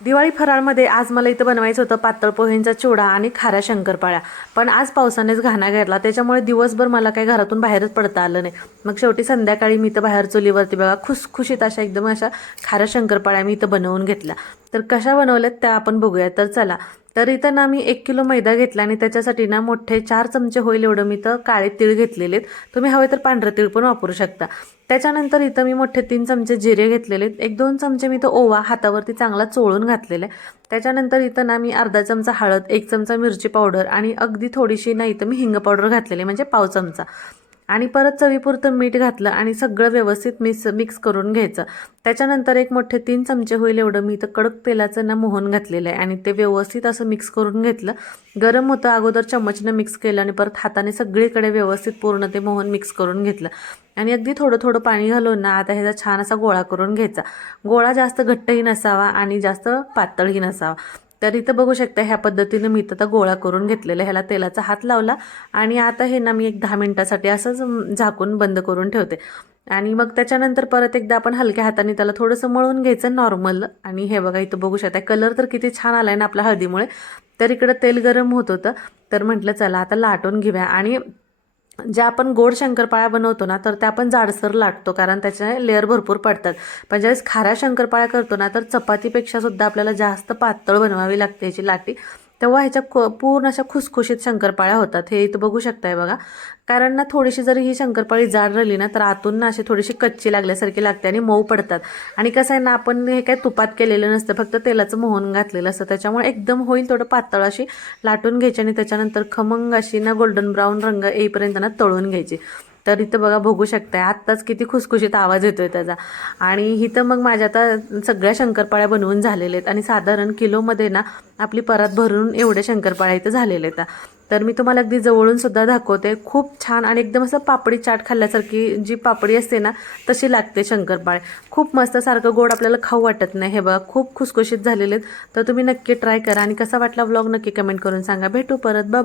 दिवाळी फराळमध्ये आज मला इथं बनवायचं होतं पातळ पोहेंचा चिवडा आणि खाऱ्या शंकरपाळ्या. पण आज पावसानेच घाणा घातला त्याच्यामुळे दिवसभर मला काही घरातून बाहेरच पडता आलं नाही. मग शेवटी संध्याकाळी मी इथं बाहेर चुलीवरती बघा खुसखुशीत अशा एकदम अशा खाऱ्या शंकरपाळ्या मी इथं बनवून घेतल्या. तर कशा बनवल्यात त्या आपण बघूया तर चला तर इथं ना मी एक किलो मैदा घेतला आणि त्याच्यासाठी ना मोठे चार चमचे होईल एवढं मी तर काळे तीळ घेतलेले आहेत तुम्ही हवे तर पांढरे तीळ पण वापरू शकता. त्याच्यानंतर इथं मी मोठे तीन चमचे जिरे घेतलेले. एक दोन चमचे मी तो ओवा हातावरती चांगला चोळून घातलेला. आहे त्याच्यानंतर इथं ना मी अर्धा चमचा हळद एक चमचा मिरची पावडर आणि अगदी थोडीशी ना इथं मी हिंग पावडर घातलेली म्हणजे पाव चमचा. आणि परत चवीपुरतं मीठ घातलं आणि सगळं व्यवस्थित मिक्स मिक्स करून घ्यायचं. त्याच्यानंतर एक मोठे तीन चमचे होईल एवढं. मी तर कडक तेलाचं ना मोहन घातलेलं आहे. आणि ते व्यवस्थित असं मिक्स करून घेतलं. गरम होतं अगोदर चम्मचनं मिक्स केलं आणि परत हाताने सगळीकडे व्यवस्थित पूर्ण ते मोहन मिक्स करून घेतलं. आणि अगदी थोडं थोडं पाणी घालून ना आता ह्याचा छान असा गोळा करून घ्यायचा. गोळा जास्त घट्टही नसावा आणि जास्त पातळही नसावा. तर इथं बघू शकता ह्या पद्धतीनं मी इथं गोळा करून घेतलेला ह्याला तेलाचा हात लावला आणि आता हे ना मी एक दहा मिनटासाठी असंच झाकून बंद करून ठेवते. आणि मग त्याच्यानंतर परत एकदा आपण हलक्या हाताने त्याला थोडंसं मळून घ्यायचं नॉर्मल आणि हे बघा इथं बघू शकता कलर तर किती छान आला आहे ना आपल्या हळदीमुळे. तर इकडं तेल गरम होत होतं. तर म्हटलं चला आता लाटून घेऊया. आणि ज्या आपण गोड शंकरपाळ्या बनवतो ना तर त्या आपण जाडसर लाटतो कारण त्याचे लेअर भरपूर पडतात. पण ज्यावेळेस खाऱ्या शंकरपाळ्या करतो ना तर चपातीपेक्षा सुद्धा आपल्याला जास्त पातळ बनवावी लागते याची लाटी. तेव्हा ह्याच्या क पूर्ण अशा खुसखुशीत शंकरपाळ्या होतात. हे इथं बघू शकताय बघा. कारण ना थोडीशी जरी ही शंकरपाळी जाड राहिली ना तर आतून ना अशी थोडीशी कच्ची लागल्यासारखी लागते आणि मऊ पडतात. आणि कसं आहे ना आपण हे काय तुपात केलेलं नसतं. फक्त तेलाचं मोहन घातलेलं असतं. त्याच्यामुळे एकदम होईल थोडं पातळ अशी लाटून घ्यायची आणि त्याच्यानंतर खमंग अशी ना गोल्डन ब्राऊन रंग येईपर्यंत ना तळून घ्यायची. तर इथं बघा बघू शकताय. आत्ताच किती खुसखुशीत आवाज येतोय त्याचा. आणि इथं मग माझ्या आता सगळ्या शंकरपाळ्या बनवून झालेल्या आहेत. आणि साधारण किलोमध्ये ना आपली परत भरून एवढ्या शंकरपाळ्या इथं झालेल्या आहेत. तर मी तुम्हाला अगदी जवळून सुद्धा दाखवते. खूप छान आणि एकदम असं पापडी चाट खाल्ल्यासारखी जी पापडी असते ना तशी लागते शंकरपाळे. खूप मस्त सारखं गोड आपल्याला खाऊ वाटत नाही. हे बघा खूप खुसखुशीत झालेले आहेत. तर तुम्ही नक्की ट्राय करा. आणि कसा वाटला व्लॉग नक्की कमेंट करून सांगा. भेटू परत. बाय